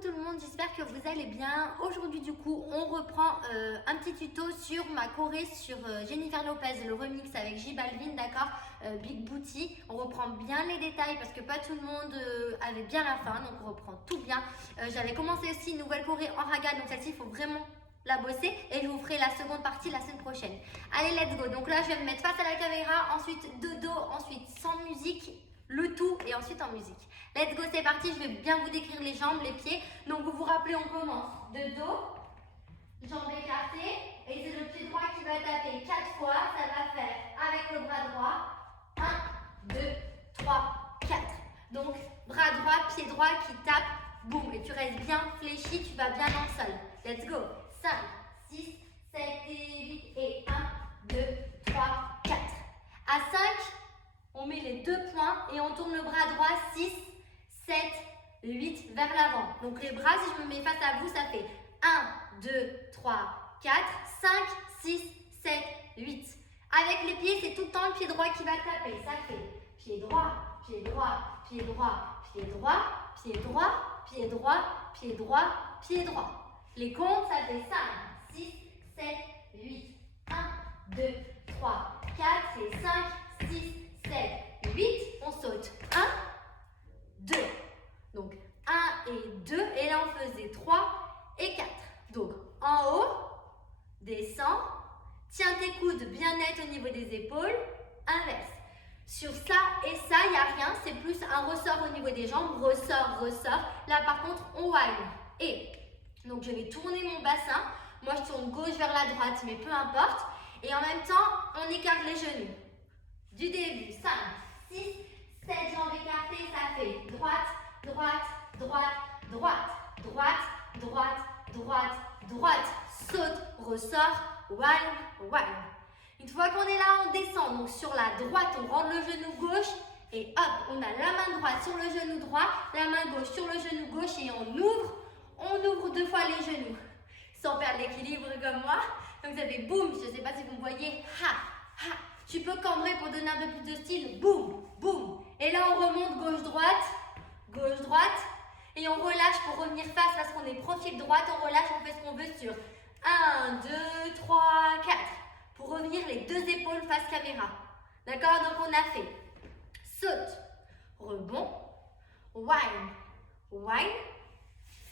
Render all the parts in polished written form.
tout le monde, j'espère que vous allez bien. Aujourd'hui du coup on reprend un petit tuto sur ma choré sur Jennifer Lopez, le remix avec J Balvin, d'accord, Big Booty. On reprend bien les détails parce que pas tout le monde avait bien la fin, donc on reprend tout bien. J'avais commencé aussi une nouvelle choré en raga, donc celle-ci il faut vraiment la bosser et je vous ferai la seconde partie la semaine prochaine. Allez, let's go. Donc là je vais me mettre face à la caméra, ensuite de dos, ensuite sans musique, le tout et ensuite en musique. Let's go, c'est parti, je vais bien vous décrire les jambes, les pieds. Donc vous vous rappelez, on commence de dos, jambes écartées, et c'est le pied droit qui va taper 4 fois. Ça va faire avec le bras droit 1, 2, 3, 4. Donc bras droit, pied droit qui tape, boum, et tu restes bien fléchi, tu vas bien dans le sol. Let's go. 5, 6, 7 et 8 et 1, 2, 3, 4. À 5, on met les deux poings et on tourne le bras droit 6, 7, 8 vers l'avant. Donc les bras, si je me mets face à vous, ça fait 1, 2, 3, 4, 5, 6, 7, 8. Avec les pieds, c'est tout le temps le pied droit qui va taper. Ça fait pied droit, pied droit, pied droit, pied droit, pied droit, pied droit, pied droit, pied droit. Les comptes, ça fait 5, 6, 7, 8. 1, 2, 3, 4 et 5, 6, 7, 8. On saute. 1, 2. Donc 1 et 2. Et là, on faisait 3 et 4. Donc en haut, descends. Tiens tes coudes bien nets au niveau des épaules. Inverse. Sur ça et ça, il n'y a rien. C'est plus un ressort au niveau des jambes. Ressort, ressort. Là, par contre, on wine. Et donc, je vais tourner mon bassin. Moi, je tourne gauche vers la droite, mais peu importe. Et en même temps, on écarte les genoux. Du début, 5, 6, 7 jambes écartées, ça fait droite, droite, droite, droite, droite, droite, droite, droite. Saute, ressort, wine, wine. Une fois qu'on est là, on descend. Donc, sur la droite, on rentre le genou gauche. Et hop, on a la main droite sur le genou droit, la main gauche sur le genou gauche et on ouvre. On ouvre 2 fois les genoux, sans perdre l'équilibre comme moi. Donc ça fait boum, je ne sais pas si vous me voyez, ha, ha. Tu peux cambrer pour donner un peu plus de style, boum, boum. Et là on remonte gauche, droite. Et on relâche pour revenir face parce qu'on est profil droite, on relâche, on fait ce qu'on veut sur 1, 2, 3, 4. Pour revenir les deux épaules face caméra. D'accord, donc on a fait saute, rebond, wine, wine.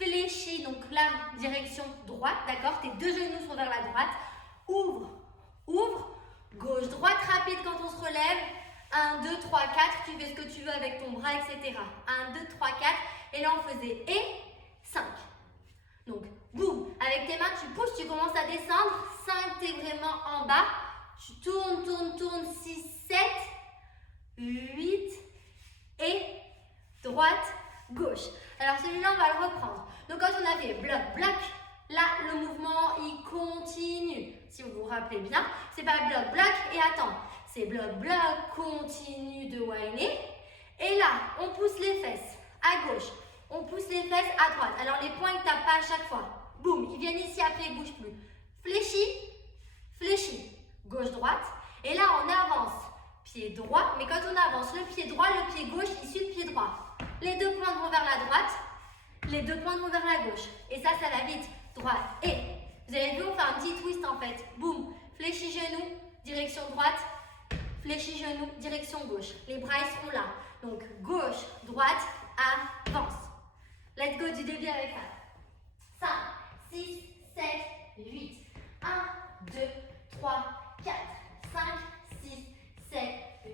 Fléchis, donc là, direction droite, d'accord? Tes deux genoux sont vers la droite. Ouvre, ouvre. Gauche, droite, rapide quand on se relève. 1, 2, 3, 4. Tu fais ce que tu veux avec ton bras, etc. 1, 2, 3, 4. Et là, on faisait et 5. Donc, boum. Avec tes mains, tu pousses, tu commences à descendre. 5, tu es vraiment en bas. Tu tournes, tournes, tournes. 6, 7, 8 et droite, gauche. Alors celui-là, on va le reprendre. Donc quand on a fait bloc, bloc, là, le mouvement, il continue. Si vous vous rappelez bien, c'est pas bloc, bloc et attends. C'est bloc, bloc, continue de whiner. Et là, on pousse les fesses à gauche. On pousse les fesses à droite. Alors les poings, ils ne tapent pas à chaque fois. Boum, ils viennent ici, après, ils ne bougent plus. Fléchis, fléchis. Gauche, droite. Et là, on avance. Pied droit. Mais quand on avance le pied droit, le pied gauche, il suit le pied droit. Les deux pointes vont vers la droite, les deux pointes vont vers la gauche. Et ça va vite. Droite. Et vous avez vu, on fait un petit twist en fait. Boum. Fléchis genou, direction droite. Fléchis genou, direction gauche. Les bras, ils seront là. Donc, gauche, droite, avance. Let's go du début avec ça. 5, 6, 7, 8. 1, 2, 3, 4, 5, 6, 7,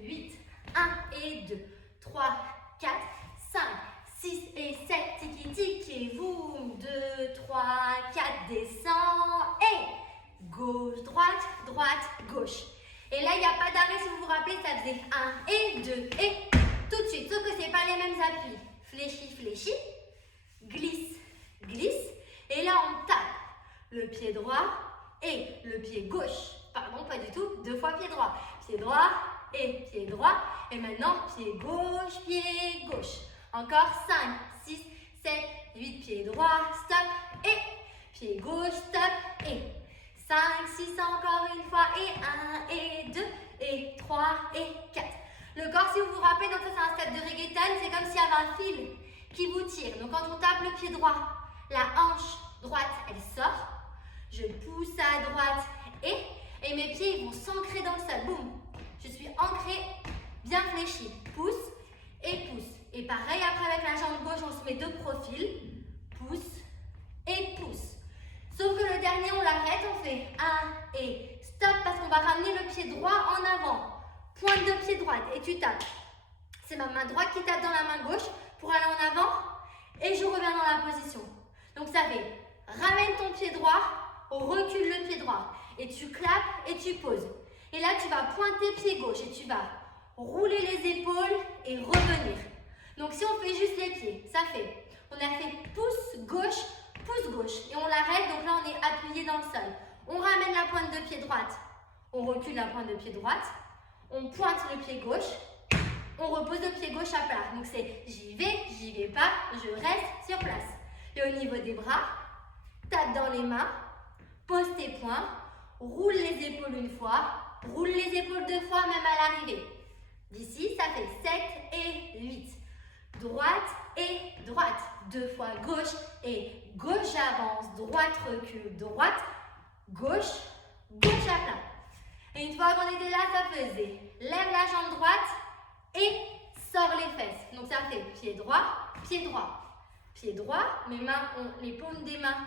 8. 1 et 2, 3, 4, 5, 6 et 7, tiki tiki, boum, 2, 3, 4, descend, et gauche, droite, droite, gauche. Et là, il n'y a pas d'arrêt, si vous vous rappelez, ça faisait 1 et 2, et tout de suite, sauf que ce n'est pas les mêmes appuis. Fléchis, fléchis, glisse, glisse, et là, on tape le pied droit et le pied gauche. Pardon, pas du tout, 2 fois pied droit. Pied droit et pied droit, et maintenant, pied gauche, pied gauche. Encore 5, 6, 7, 8, pied droit, stop, et pied gauche, stop, et 5, 6, encore une fois, et 1, et 2, et 3, et 4. Le corps, si vous vous rappelez, donc ça c'est un step de reggaeton, c'est comme s'il y avait un fil qui vous tire. Donc quand on tape le pied droit, La hanche droite, elle sort. Je pousse à droite et mes pieds ils vont s'ancrer dans le sol. Boum. Je suis ancrée, bien fléchie. Pousse et pousse. Et pareil, après avec la jambe gauche, on se met de profil. Pousse et pousse. Sauf que le dernier, on l'arrête, on fait 1 et stop parce qu'on va ramener le pied droit en avant. Pointe de pied droite et tu tapes. C'est ma main droite qui tape dans la main gauche pour aller en avant et je reviens dans la position. Donc ça fait, ramène ton pied droit, recule le pied droit et tu clapes et tu poses. Et là, tu vas pointer pied gauche et tu vas rouler les épaules et revenir. Donc si on fait juste les pieds, ça fait, on a fait pouce gauche et on l'arrête, donc là on est appuyé dans le sol. On ramène la pointe de pied droite, on recule la pointe de pied droite, on pointe le pied gauche, on repose le pied gauche à plat. Donc c'est j'y vais pas, je reste sur place. Et au niveau des bras, tape dans les mains, pose tes poings, roule les épaules une fois, roule les épaules 2 fois même à l'arrivée. D'ici, ça fait 7 et 8. Droite et droite. 2 fois gauche et gauche avance. Droite recule. Droite, gauche, gauche à plat. Et une fois qu'on était là, ça faisait lève la jambe droite et sors les fesses. Donc ça fait pied droit, pied droit. Pied droit, mes mains ont les paumes des mains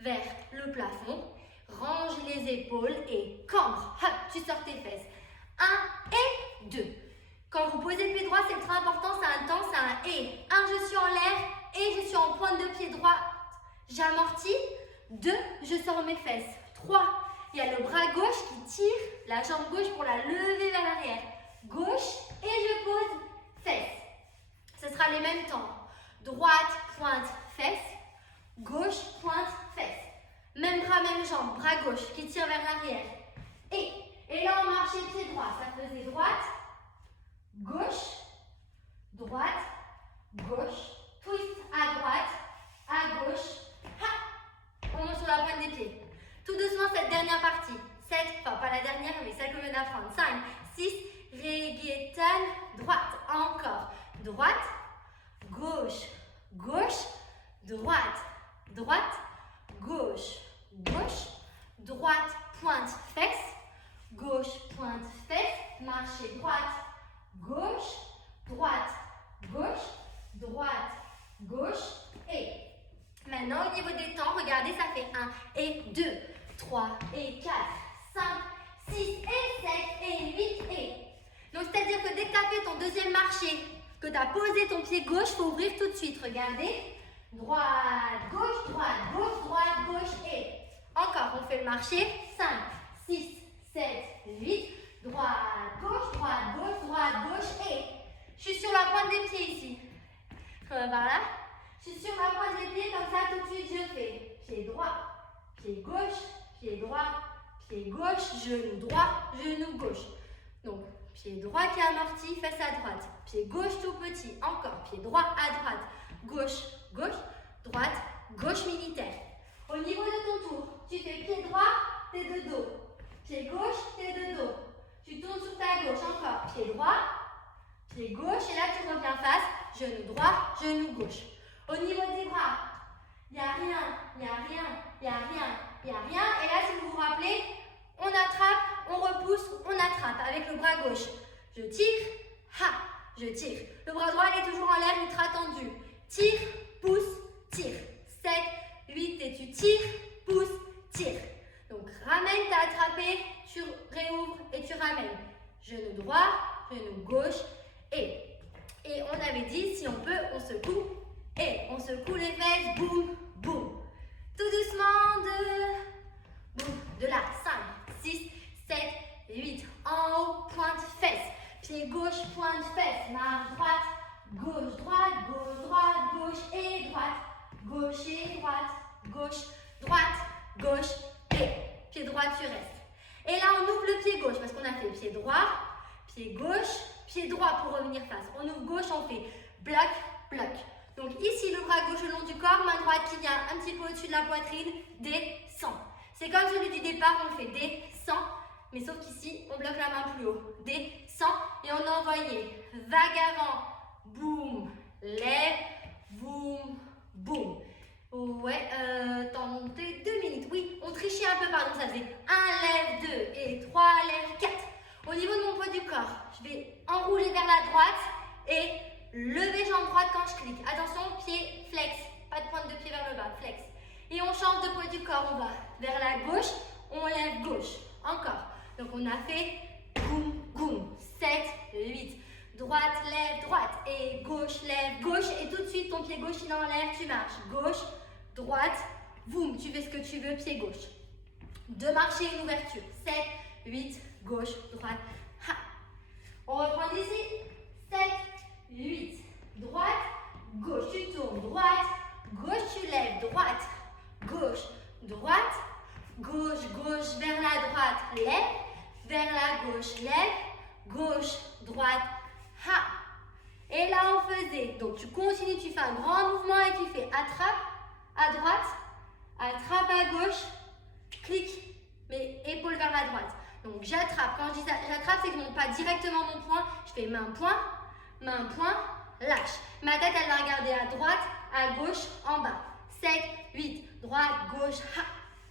vers le plafond. Range les épaules et cambre. Hop, tu sors tes fesses. 1 et 2. Quand vous posez le pied droit, c'est très important, c'est un temps, c'est un et. 1, je suis en l'air et je suis en pointe de pied droit. J'amortis. 2, je sors mes fesses. 3, il y a le bras gauche qui tire la jambe gauche pour la lever vers l'arrière. Gauche et je pose fesses. Ce sera les mêmes temps. Droite, pointe, fesses. Gauche, pointe, fesses. Même bras, même jambe. Bras gauche qui tire vers l'arrière. Et là, on marchait pied droit. Ça faisait droite, gauche, droite, gauche. Twist à gauche. Ha! On monte sur la pointe des pieds. Tout doucement, cette dernière partie. 7, enfin pas la dernière, mais celle que je viens d'apprendre. 5, 6, reggaeton, droite. Encore. Droite, gauche, gauche, droite, droite, gauche, gauche, droite, pointe, fesses, gauche, pointe, fesses, marcher, droite, gauche, droite, gauche, droite, gauche, et maintenant au niveau des temps, regardez, ça fait 1 et 2, 3 et 4, 5, 6 et 7 et 8 et. Donc c'est-à-dire que dès que tu as fait ton deuxième marché, que tu as posé ton pied gauche, il faut ouvrir tout de suite. Regardez. Droite, gauche, gauche et. Encore, on fait le marché. 5, 6, 7, 8. Droite, gauche et. Je suis sur la pointe des pieds ici. Par là. Je suis sur la pointe des pieds, comme ça tout de suite je fais. Pied droit, pied gauche, pied droit, pied gauche, genou droit, genou gauche. Donc, pied droit qui amorti, fesse à droite. Pied gauche tout petit. Encore. Pied droit à droite. Gauche, gauche, droite, gauche militaire. Au niveau de ton tour, tu fais pied droit, t'es de dos. Pied gauche, t'es de dos. Tu tournes sur ta gauche. Encore. Pied droit, pied gauche. Et là, tu reviens face. Genou droit, genou gauche. Au niveau des bras, il n'y a rien, il n'y a rien, il n'y a rien, il n'y a rien. Et là, si vous vous rappelez, on attrape, on repousse, on attrape avec le bras gauche. Je tire, ha, je tire. Le bras droit, il est toujours en l'air, ultra tendu. Tire, pousse, tire. 7, 8 et tu tires, pousse, tire. Donc ramène, t'as attrapé, tu réouvres et tu ramènes. Genou droit, genou gauche et on avait dit, si on peut, on secoue et on secoue les fesses, boum, boum. Tout doucement, de là, 5, 6, 7, 8, en haut, pointe, fesses. Pied gauche, pointe, fesses. Marche droite, gauche, droite, gauche, droite, gauche et droite. Gauche et droite, gauche, droite, gauche et pied droit, tu restes. Et là, on ouvre le pied gauche parce qu'on a fait pied droit, pied gauche, pied droit pour revenir face. On ouvre gauche, on fait bloc, bloc. Donc ici, le bras gauche le long du corps, main droite qui vient un petit peu au-dessus de la poitrine, descend. C'est comme celui du départ, on fait descend, mais sauf qu'ici, on bloque la main plus haut. Descend et on a envoyé vague avant, boum, lève, boum, boum. Ouais, t'en montais 2 minutes. Oui, on trichait un peu, pardon, ça faisait 1, lève 2 et 3, lève 4. Au niveau de mon poids du corps, je vais enrouler vers la droite et lever jambe droite quand je clique. Attention, pied flex, pas de pointe de pied vers le bas, flex. Et on change de poids du corps, on va vers la gauche, on lève gauche. Encore. Donc on a fait goum, goum, 7, 8. Droite, lève, droite. Et gauche, lève, gauche. Et tout de suite, ton pied gauche, il enlève, tu marches. Gauche, droite, boum, tu fais ce que tu veux, pied gauche. 2 marchés, une ouverture. 7, 8, gauche, droite, ha. On reprend d'ici. 7, 8, droite, gauche, tu tournes, droite, gauche, tu lèves, droite, gauche, droite, gauche, gauche, vers la droite, lève, vers la gauche, lève, gauche, droite, ha. Et là, on faisait, donc tu continues, tu fais un grand mouvement et tu fais attrape à droite, attrape à gauche, clic, mais épaule vers la droite. Donc j'attrape, quand je dis j'attrape, c'est que je ne monte pas directement mon poing, je fais main, point, lâche. Ma tête, elle va regarder à droite, à gauche, en bas. 7, 8, droite, gauche, ha.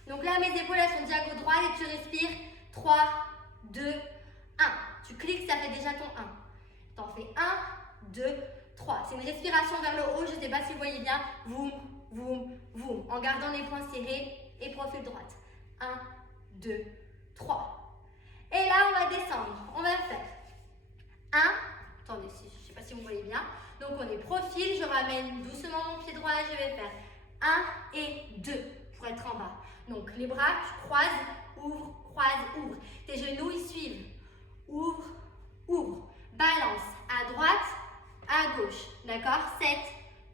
Donc là, mes épaules, elles sont diagonales droite et tu respires 3, 2, 1. Tu cliques, ça fait déjà ton 1. T'en fais 1, 2, 3. C'est une respiration vers le haut, je ne sais pas si vous voyez bien. Voum, voum, voum. En gardant les poings serrés et profil droite. 1, 2, 3. Et là, on va descendre. On va faire 1. Attendez, je ne sais pas si vous voyez bien. Donc, on est profil. Je ramène doucement mon pied droit. Je vais faire 1 et 2 pour être en bas. Donc, les bras, tu croises, ouvre, croise, ouvre. Tes genoux, ils suivent. Ouvre, ouvre. Balance à droite, à gauche. D'accord? 7,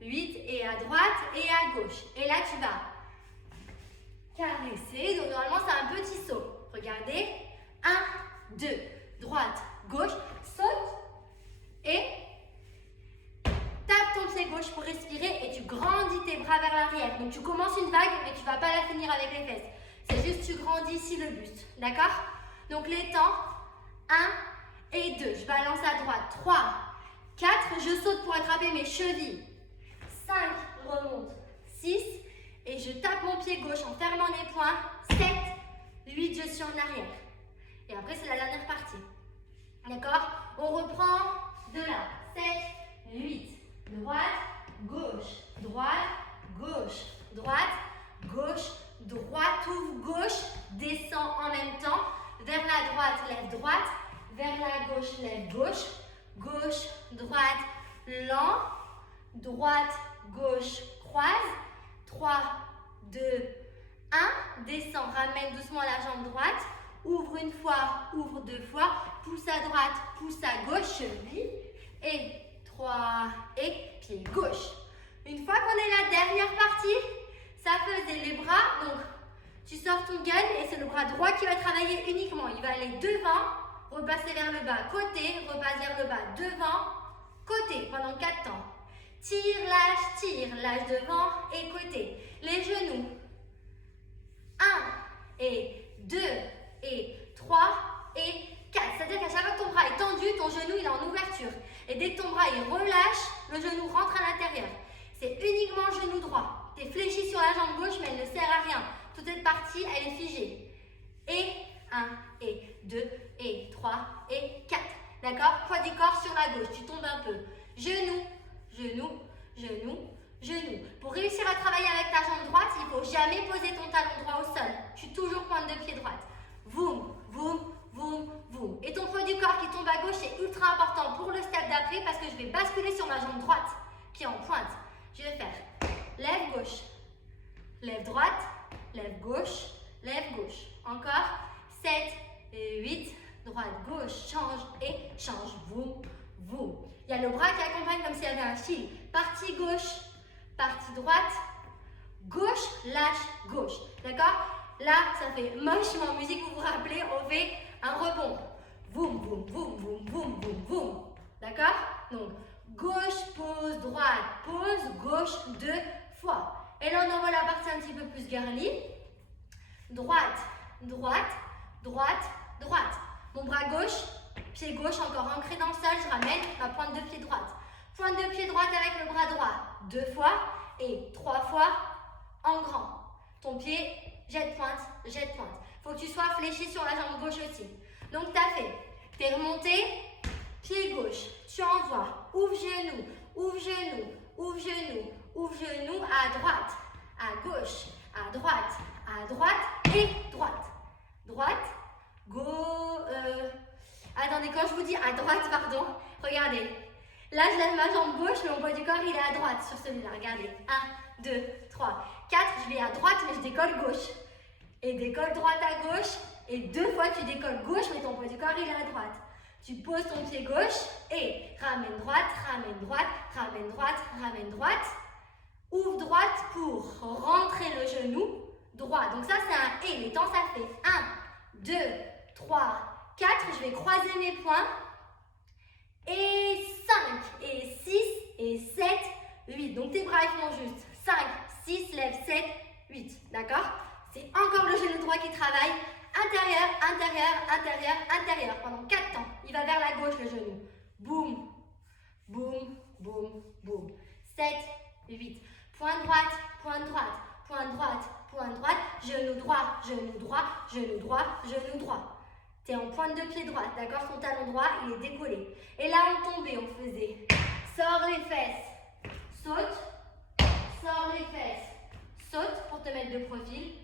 8 et à droite et à gauche. Et là, tu vas caresser. Donc, normalement, c'est un petit saut. Regardez. 1, 2, droite, gauche, saute et tape ton pied gauche pour respirer et tu grandis tes bras vers l'arrière. Donc tu commences une vague mais tu ne vas pas la finir avec les fesses. C'est juste tu grandis ici le buste. D'accord? Donc les temps, 1 et 2. Je balance à droite. 3, 4. Je saute pour attraper mes chevilles. 5, remonte. 6 et je tape mon pied gauche en fermant les poings. 7, 8, je suis en arrière. Et après, c'est la dernière partie. D'accord? On reprend de là. 7, 8. Droite, gauche, droite, gauche, droite, gauche, droite, ouvre, gauche, descend en même temps. Vers la droite, lève droite. Vers la gauche, lève gauche. Gauche, droite, lent. Droite, gauche, croise. 3, 2, 1. Descend, ramène doucement la jambe droite. Ouvre une fois, ouvre 2 fois, pousse à droite, pousse à gauche, cheville, et 3, et pied gauche. Une fois qu'on est la dernière partie, ça faisait les bras, donc tu sors ton gun et c'est le bras droit qui va travailler uniquement. Il va aller devant, repasser vers le bas, côté, repasse vers le bas, devant, côté, pendant 4 temps. Tire, lâche devant et côté. Les genoux, 1 et 2 et 3 et 4. C'est-à-dire qu'à chaque fois que ton bras est tendu, ton genou il est en ouverture. Et dès que ton bras il relâche, le genou rentre à l'intérieur. C'est uniquement genou droit. Tu es fléchi sur la jambe gauche, mais elle ne sert à rien. Toute cette partie, elle est figée. Et 1 et 2 et 3 et 4. D'accord? Poids du corps sur la gauche. Tu tombes un peu. Genou, genou, genou, genou. Pour réussir à travailler avec ta jambe droite, il ne faut jamais poser ton talon droit au sol. Tu es toujours pointe de pied droite. Voum, voum, voum, voum. Et ton poids du corps qui tombe à gauche, c'est ultra important pour le step d'après parce que je vais basculer sur ma jambe droite qui est en pointe. Je vais faire lève gauche, lève droite, lève gauche, lève gauche. Encore 7 et 8, droite, gauche, change et change. Voum, voum. Il y a le bras qui accompagne comme s'il y avait un fil. Partie gauche, partie droite, gauche, lâche, gauche. D'accord? Là, ça fait moche, mais en musique, vous vous rappelez, on fait un rebond. Voum, voum, voum, voum, voum, voum, voum. D'accord? Donc, gauche, pause, droite, pause, gauche, 2 fois. Et là, on envoie la partie un petit peu plus girly. Droite, droite, droite, droite. Mon bras gauche, pied gauche encore ancré dans le sol, je ramène ma pointe de pied droite. Pointe de pied droite avec le bras droit, 2 fois et 3 fois, en grand. Ton pied, jette pointe, jette pointe. Faut que tu sois fléchi sur la jambe gauche aussi. Donc, tu as fait, tu es remonté, pied gauche, tu envoies, ouvre genou, ouvre genou, ouvre genou, ouvre genou, à droite, à gauche, à droite et droite. Droite, attendez, quand je vous dis à droite, pardon, regardez. Là, je lève ma jambe gauche, mais mon poids du corps, il est à droite sur celui-là. Regardez. 1, 2, 3, 4. Je vais à droite, mais je décolle gauche. Et décolle droite à gauche. Et 2 fois, tu décolles gauche, mais ton poids du corps, il est à droite. Tu poses ton pied gauche et ramène droite, ramène droite, ramène droite, ramène droite. Ouvre droite pour rentrer le genou droit. Donc ça, c'est un et. Les temps, ça fait 1, 2, 3, 4. Je vais croiser mes poings. Et 5, et 6, et 7, 8. Donc tes bras, ils font juste 5, 6, lève, 7, 8. D'accord? C'est encore le genou droit qui travaille. Intérieur, intérieur, intérieur, intérieur. Pendant 4 temps. Il va vers la gauche, le genou. Boum, boum, boum, boum. 7, 8. Point droite, point droite, point droite, point droite. Genou droit, genou droit, genou droit, genou droit. Tu es en pointe de pied droite, d'accord? Son talon droit, il est décollé. Et là, on tombait, on faisait. Sors les fesses, saute, sors les fesses, saute pour te mettre de profil.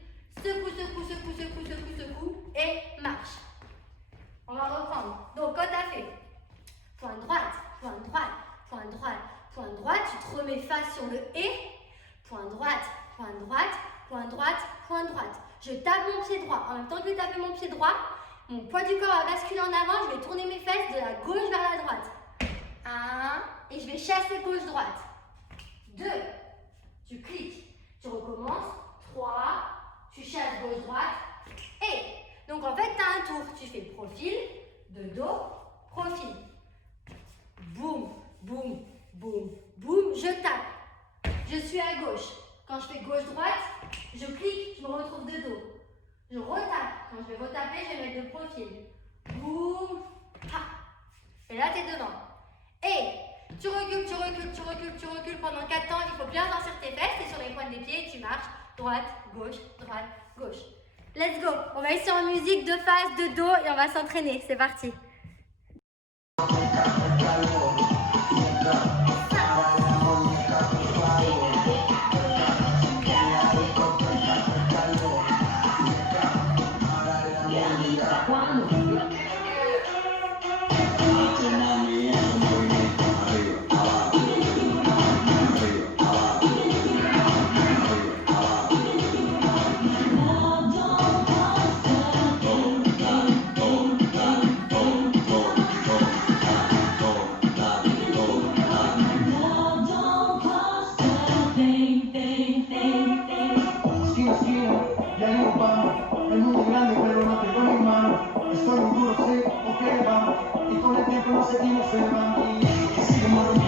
Secoue, secoue, secoue, secoue, secoue, secoue et marche. On va reprendre. Donc, quand tu as fait point droite, point droite, point droite, point droite, tu te remets face sur le et. Point droite, point droite, point droite, point droite. Je tape mon pied droit. En même temps que je vais taper mon pied droit, mon poids du corps va basculer en avant. Je vais tourner mes fesses de la gauche vers la droite. 1, et je vais chasser gauche-droite. 2, tu cliques. Tu recommences. 3, tu chasses gauche-droite. Et donc en fait, tu as un tour. Tu fais profil, de dos, profil. Boum, boum, boum, boum. Je tape. Je suis à gauche. Quand je fais gauche-droite, je clique, je me retrouve de dos. Je retape. Quand je vais retaper, je vais mettre de profil. Boum, ha. Et là, tu es devant. Et tu recules, tu recules, tu recules, tu recules pendant 4 temps. Il faut bien sortir tes fesses. Tu es sur les pointes des pieds et tu marches. Droite, gauche, droite, gauche. Let's go. On va essayer en musique de face, de dos et on va s'entraîner. C'est parti. El mundo es grande, pero no tengo mis manos. Estoy muy duro, sé por qué vamos. Y con el tiempo nos seguimos elevando. Y seguimos rompiendo.